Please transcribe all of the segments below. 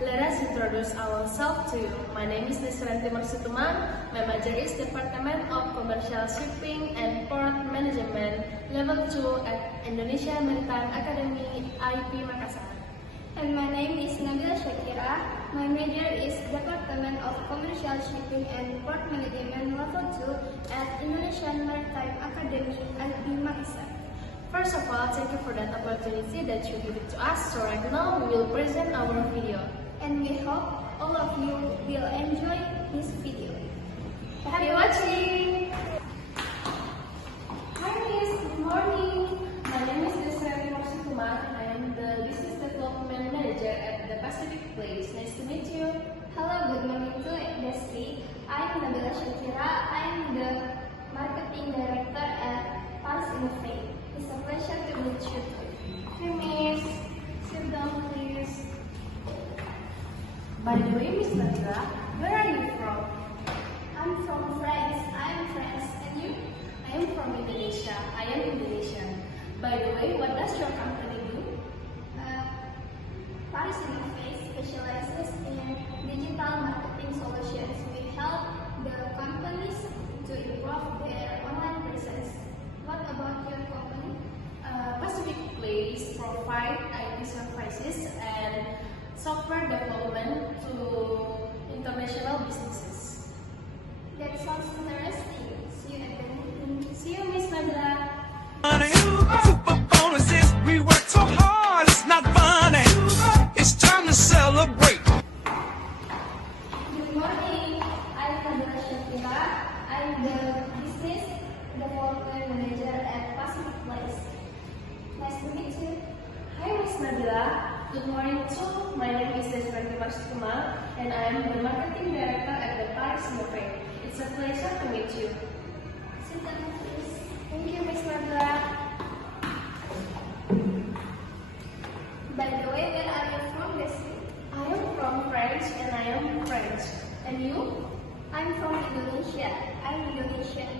Let us introduce ourselves to you. My name is Nesranti Marsituman. My major is Department of Commercial Shipping and Port Management, Level 2 at Indonesia Maritime Academy, IP Makassar. And my name is Nabila Shakira. My major is Department of Commercial Shipping and Port Management Level 2 at Indonesian Maritime Academy, IP Makassar. First of all, thank you for that opportunity that you give it to us. So right now, we will present our video. And we hope all of you will enjoy this video. Happy watching! Hi Miss, good morning. My name is Nesranti Marsituman. I am the Business Development Manager at the Pacific Place. Nice to meet you. Hello, good morning to Destry. I'm Nabila Shakira. I'm the Marketing Director at Paris Innovate. It's a pleasure to meet you. Hey Miss, sit down please. By the way, Miss Nabila, where are you from? I'm from France. I'm France. And you? I am from Indonesia. I am Indonesian. By the way, what does your company do? Paris Innovate specializes in digital marketing solutions. We help the companies to improve their online presence. What about your company? Pacific Place provide IT services and software development to international businesses. That sounds interesting. See you at the meeting. See you, Miss Nabila. Super bonuses, we work so hard, it's not funny. It's time to celebrate. Good morning. I'm Nabila Shakira. I'm the Business Development Manager at Pacific Place. Nice to meet you. Hi, Miss Nabila. Good morning too. My name is Nesranti Marsituman, and I am the Marketing Director at the Paris Innovate. It's a pleasure to meet you. Sit down, please. Thank you, Miss Nabila. By the way, where are you from, Destry? I am from France, and I am French. And you? I'm from Indonesia. I'm Indonesian.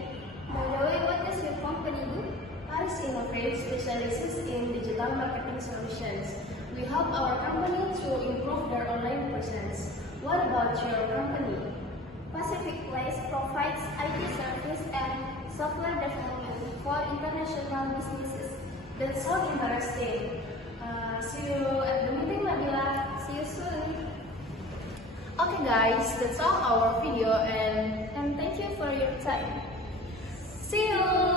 By the way, what does your company do? Paris Innovate specializes in digital marketing solutions. We help our company to improve their online presence. What about your company? Pacific Place provides IT service and software development for international businesses. That sounds interesting. See you at the meeting, Nabila. See you soon. Okay guys, that's all our video and And thank you for your time. see you!